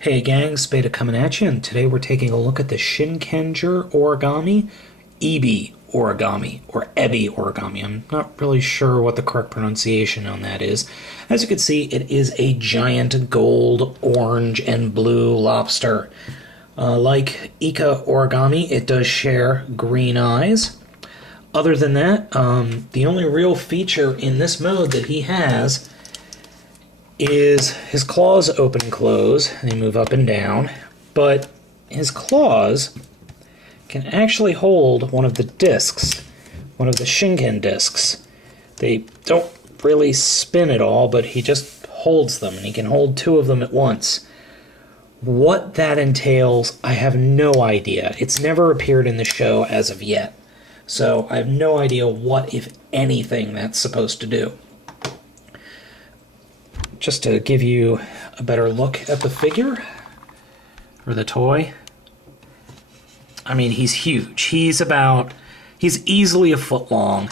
Hey gang, Spada coming at you, and today we're taking a look at the Shinkenger origami, Ebi origami, or Ebi origami. I'm not really sure what the correct pronunciation on that is. As you can see, it is a giant gold, orange, and blue lobster. Like Ika origami, it does share green eyes. Other than that, the only real feature in this mode that he has is his claws open and close. They move up and down, but his claws can actually hold one of the discs, one of the Shinken discs. They don't really spin at all, but he just holds them, and he can hold two of them at once. What that entails, I have no idea. It's never appeared in the show as of yet, so I have no idea what, if anything, that's supposed to do. Just to give you a better look at the figure, or the toy, I mean, he's huge. He's easily a foot long,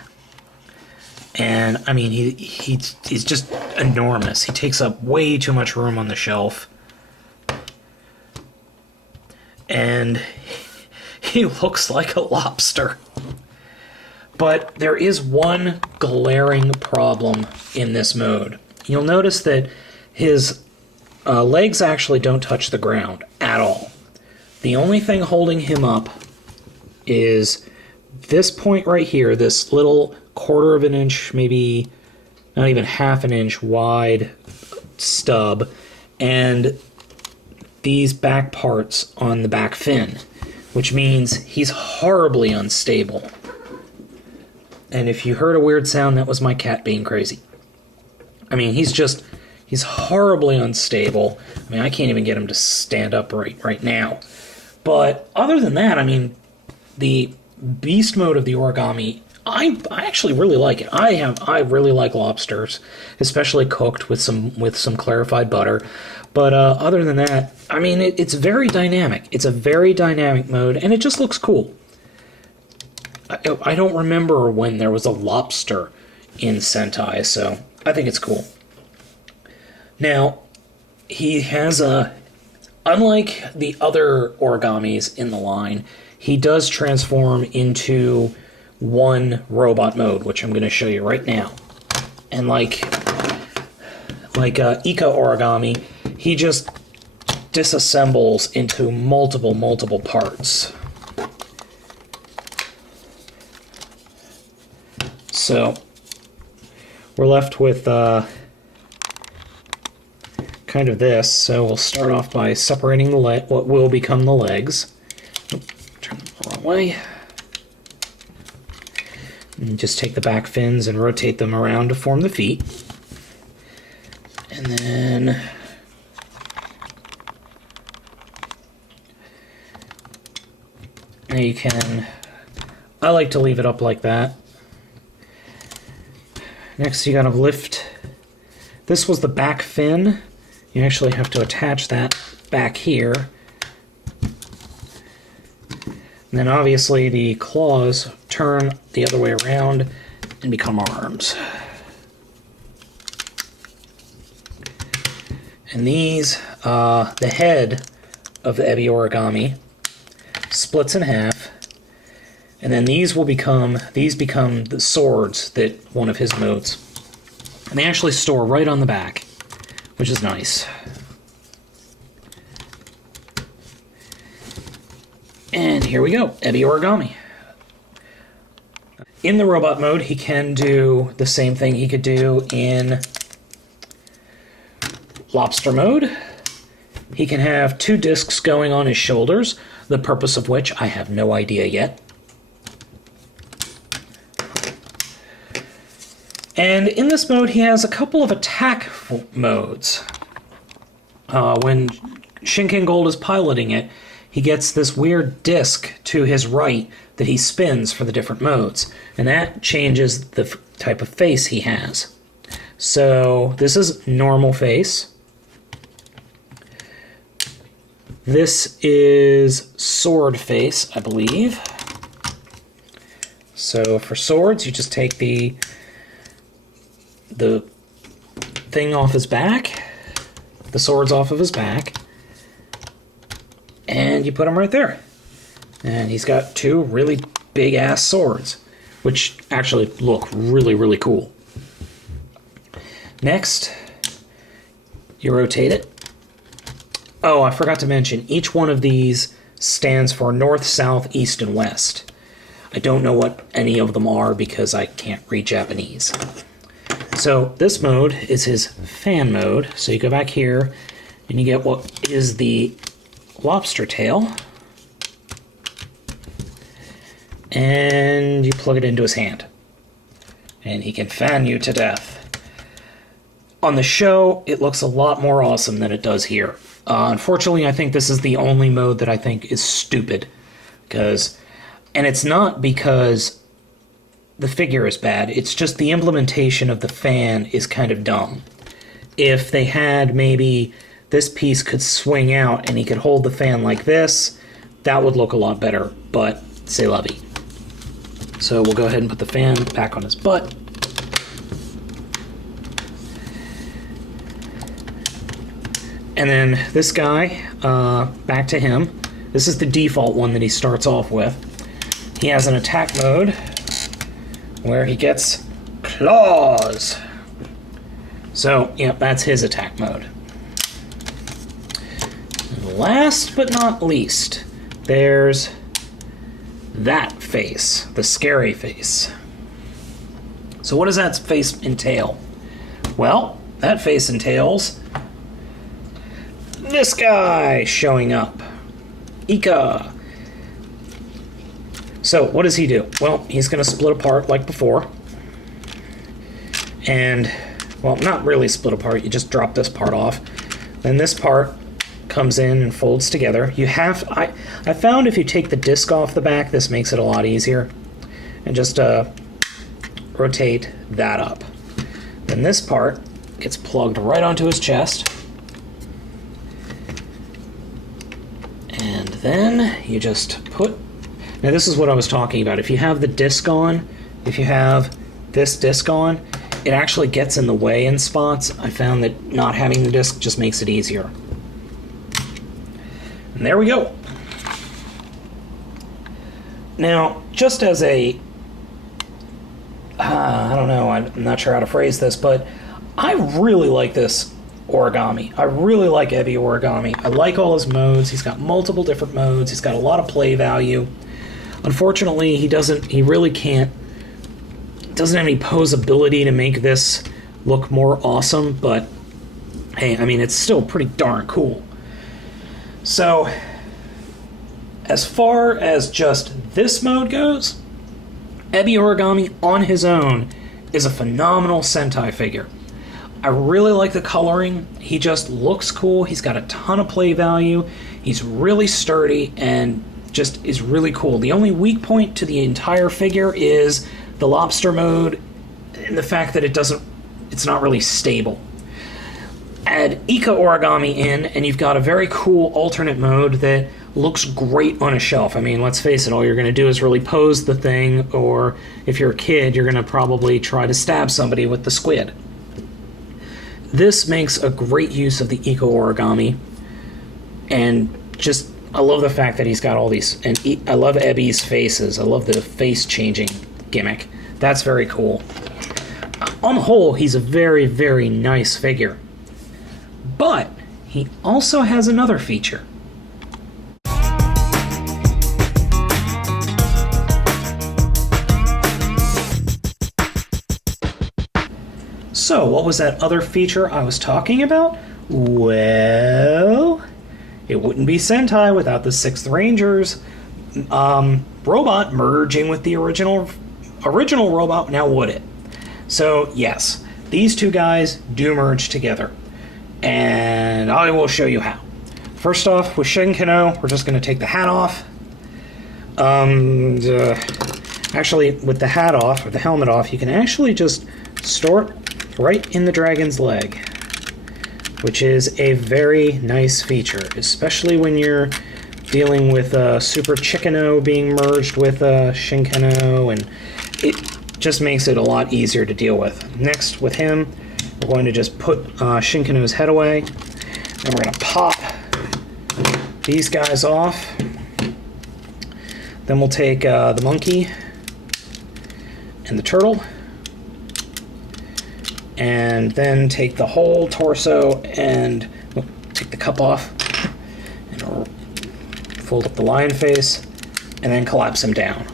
and I mean, he's just enormous. He takes up way too much room on the shelf, and he looks like a lobster. But there is one glaring problem in this mode. You'll notice that his legs actually don't touch the ground at all. The only thing holding him up is this point right here, this little quarter of an inch, maybe not even half an inch wide stub, and these back parts on the back fin, which means he's horribly unstable. And if you heard a weird sound, that was my cat being crazy. I mean, he's horribly unstable. I mean, I can't even get him to stand up right now. But other than that, I mean, the beast mode of the origami, I actually really like it. I really like lobsters, especially cooked with some clarified butter. But other than that, I mean, it's very dynamic. It's a very dynamic mode, and it just looks cool. I don't remember when there was a lobster in Sentai, so I think it's cool. Now, he has unlike the other origamis in the line, he does transform into one robot mode, which I'm going to show you right now. And like Ika origami, he just disassembles into multiple parts. So we're left with kind of this. So we'll start off by separating what will become the legs. Oop, turn them the wrong way. And just take the back fins and rotate them around to form the feet. And then now you can, I like to leave it up like that. Next, you gotta lift. This was the back fin. You actually have to attach that back here. And then obviously the claws turn the other way around and become arms. And these, the head of the Ebi origami splits in half. And then these become the swords that one of his modes. And they actually store right on the back, which is nice. And here we go, Ebi origami. In the robot mode, he can do the same thing he could do in lobster mode. He can have two discs going on his shoulders, the purpose of which I have no idea yet. And in this mode, he has a couple of attack modes. When Shinkenger is piloting it, he gets this weird disc to his right that he spins for the different modes. And that changes the type of face he has. So this is normal face. This is sword face, I believe. So for swords, you just take the thing off his back, the sword's off of his back, and you put him right there. And he's got two really big-ass swords, which actually look really, really cool. Next, you rotate it. Oh, I forgot to mention, each one of these stands for north, south, east, and west. I don't know what any of them are because I can't read Japanese. So this mode is his fan mode. So you go back here and you get what is the lobster tail. And you plug it into his hand. And he can fan you to death. On the show, it looks a lot more awesome than it does here. Unfortunately, I think this is the only mode that I think is stupid. And it's not because the figure is bad, it's just the implementation of the fan is kind of dumb. If they had maybe this piece could swing out and he could hold the fan like this, that would look a lot better, but c'est la vie. So we'll go ahead and put the fan back on his butt. And then this guy, back to him. This is the default one that he starts off with. He has an attack mode where he gets claws. So, yeah, that's his attack mode. And last but not least, there's that face, the scary face. So what does that face entail? Well, that face entails this guy showing up. Ika. So, what does he do? Well, he's going to split apart like before. And, well, not really split apart. You just drop this part off. Then this part comes in and folds together. You have... I found if you take the disc off the back, this makes it a lot easier. And just rotate that up. Then this part gets plugged right onto his chest. And then you just put... Now this is what I was talking about. If you have the disc on, if you have this disc on, it actually gets in the way in spots. I found that not having the disc just makes it easier. And there we go. Now, just as a... I don't know, I'm not sure how to phrase this, but I really like this Origami. I really like Ebi Origami. I like all his modes. He's got multiple different modes. He's got a lot of play value. Unfortunately, he really can't, doesn't have any posability to make this look more awesome, but hey, I mean, it's still pretty darn cool. So, as far as just this mode goes, Ebi Origami on his own is a phenomenal Sentai figure. I really like the coloring. He just looks cool. He's got a ton of play value. He's really sturdy and just is really cool. The only weak point to the entire figure is the lobster mode and the fact that it's not really stable. Add Ika Origami in and you've got a very cool alternate mode that looks great on a shelf. I mean, let's face it, all you're going to do is really pose the thing, or if you're a kid, you're going to probably try to stab somebody with the squid. This makes a great use of the Ika Origami, and just I love the fact that he's got all these, and I love Ebi's faces. I love the face-changing gimmick. That's very cool. On the whole, he's a very, very nice figure. But he also has another feature. So, what was that other feature I was talking about? Well, it wouldn't be Sentai without the 6th Ranger's robot merging with the original robot, now would it? So, yes, these two guys do merge together, and I will show you how. First off, with Shinkenger, we're just going to take the hat off. Actually, with the hat off, or the helmet off, you can actually just store it right in the dragon's leg, which is a very nice feature, especially when you're dealing with Super Chicken-oh being merged with Shinkenger, and it just makes it a lot easier to deal with. Next, with him, we're going to just put Shinkenger's head away, and we're going to pop these guys off. Then we'll take the monkey and the turtle, and then take the whole torso and take the cup off, and fold up the lion face, and then collapse him down.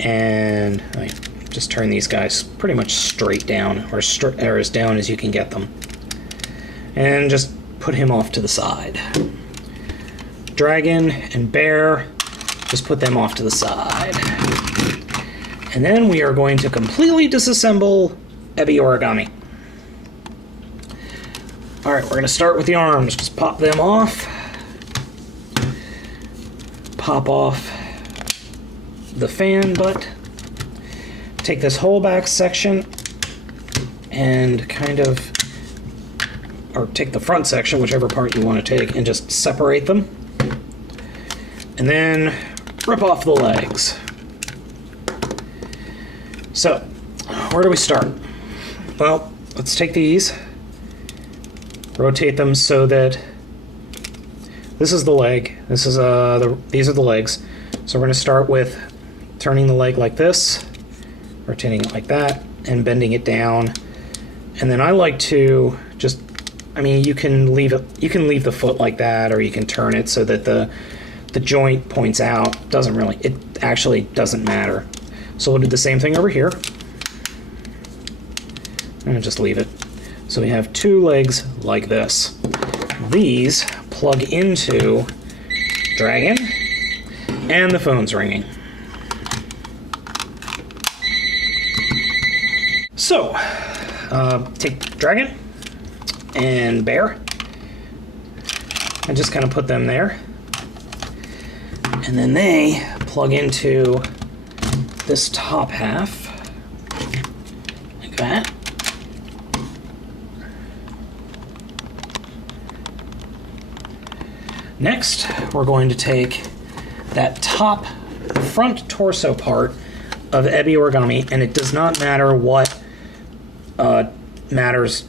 And just turn these guys pretty much straight down, or as down as you can get them. And just put him off to the side. Dragon and bear, just put them off to the side. And then we are going to completely disassemble Ebi Origami. Alright, we're going to start with the arms. Just pop them off. Pop off the fan butt. Take this whole back section and or take the front section, whichever part you want to take, and just separate them. And then rip off the legs. So, where do we start? Well, let's take these, rotate them so that this is the leg. These are the legs. So we're going to start with turning the leg like this, rotating it like that, and bending it down. And then I like to just, you can leave the foot like that, or you can turn it so that the joint points out. It actually doesn't matter. So we'll do the same thing over here. And just leave it. So we have two legs like this. These plug into Dragon, and the phone's ringing. So, take Dragon and Bear, and just kind of put them there. And then they plug into this top half, like that. Next, we're going to take that top front torso part of Ebi Origami, and it does not matter what, matters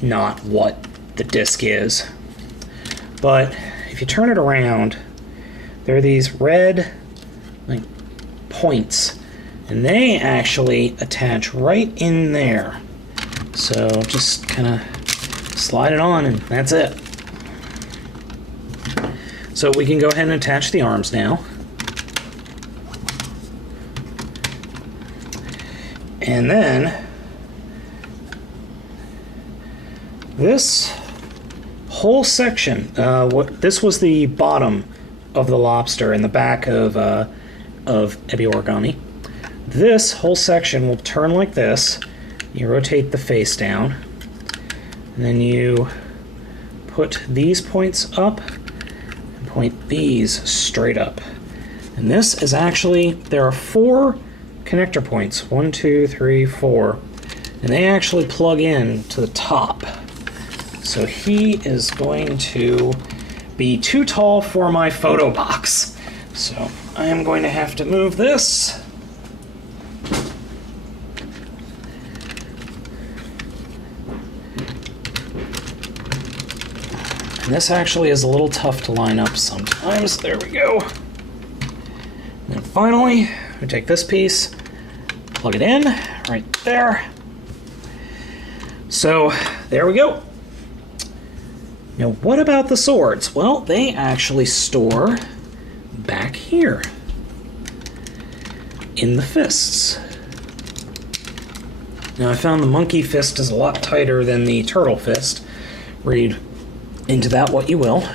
not what the disc is. But if you turn it around, there are these red points, and they actually attach right in there. So just kind of slide it on, and that's it. So we can go ahead and attach the arms now. And then this whole section, this was the bottom of the lobster in the back of Ebi Origami. This whole section will turn like this. You rotate the face down, and then you put these points up and point these straight up. And this is actually, there are 4 connector points, 1, 2, 3, 4, and they actually plug in to the top. So he is going to be too tall for my photo box. So I am going to have to move this. And this actually is a little tough to line up sometimes. There we go. And then finally, we take this piece, plug it in right there. So there we go. Now, what about the swords? Well, they actually store back here in the fists. Now, I found the monkey fist is a lot tighter than the turtle fist. Read into that what you will.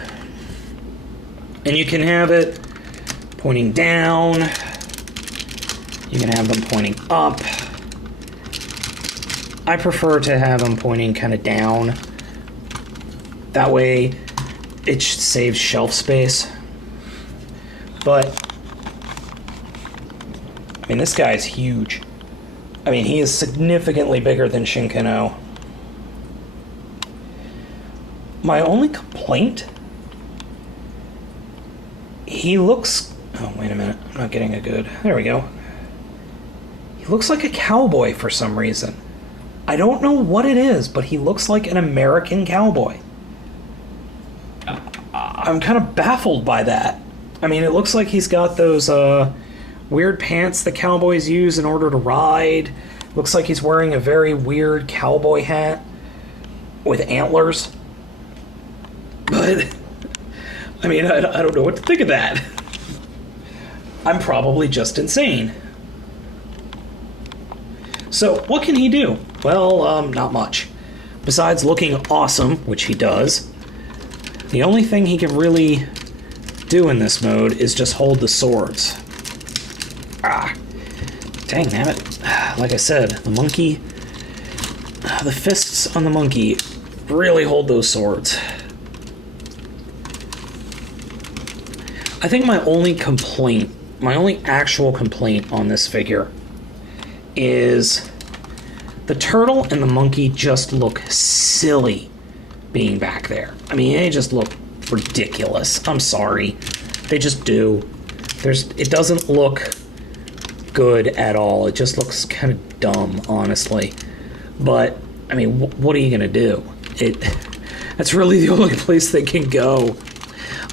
And you can have it pointing down. You can have them pointing up. I prefer to have them pointing kind of down. That way, it saves shelf space. But, this guy's huge. He is significantly bigger than Shinkenger. My only complaint, he looks... Oh, wait a minute. I'm not getting a good... There we go. He looks like a cowboy for some reason. I don't know what it is, but he looks like an American cowboy. I'm kind of baffled by that. I mean, it looks like he's got those weird pants that cowboys use in order to ride. Looks like he's wearing a very weird cowboy hat with antlers. But, I mean, I don't know what to think of that. I'm probably just insane. So, what can he do? Well, not much. Besides looking awesome, which he does, the only thing he can really do in this mode is just hold the swords. Ah, dang nabbit. Like I said, the monkey, the fists on the monkey really hold those swords. I think my only actual complaint on this figure is the turtle and the monkey just look silly being back there. I mean, they just look ridiculous. I'm sorry. They just do. It doesn't look good at all. It just looks kind of dumb, honestly. But, I mean, what are you going to do? That's really the only place they can go.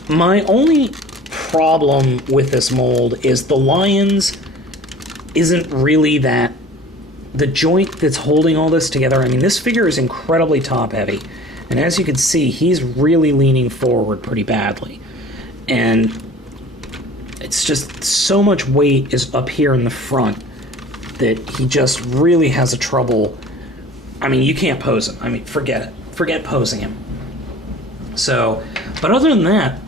My only problem with this mold is the lions isn't really that... The joint that's holding all this together, I mean, this figure is incredibly top-heavy. And as you can see, he's really leaning forward pretty badly. And it's just so much weight is up here in the front that he just really has a trouble. I mean, you can't pose him. I mean, forget it. Forget posing him. So, but other than that,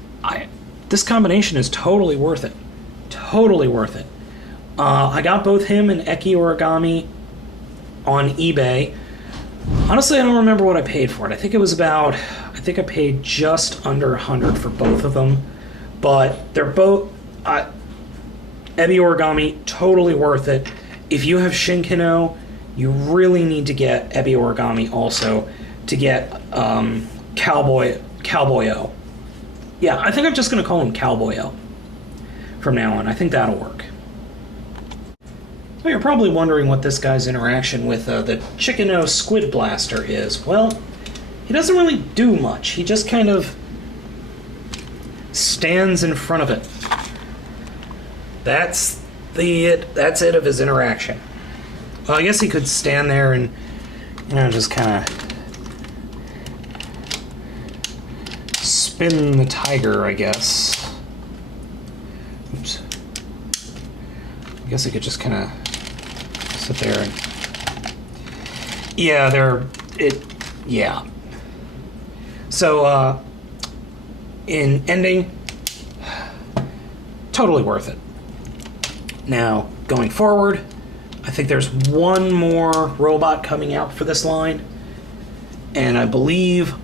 this combination is totally worth it. Totally worth it. I got both him and Eki Origami on eBay. Honestly, I don't remember what I paid for it. I think I paid just under $100 for both of them. But they're both... Ebi Origami, totally worth it. If you have Shinkenger, you really need to get Ebi Origami also to get Cowboy-oh. Yeah, I think I'm just going to call him Cowboy-oh from now on. I think that'll work. So you're probably wondering what this guy's interaction with the Chicken-oh Squid Blaster is. Well, he doesn't really do much. He just kind of stands in front of it. That's it of his interaction. Well, I guess he could stand there and, just kind of spin the tiger, I guess. Oops. I guess he could just kind of sit there and... Yeah, yeah. So, in ending, totally worth it. Now, going forward, I think there's one more robot coming out for this line, and I believe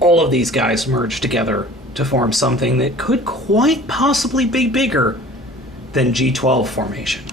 all of these guys merge together to form something that could quite possibly be bigger than G12 formation.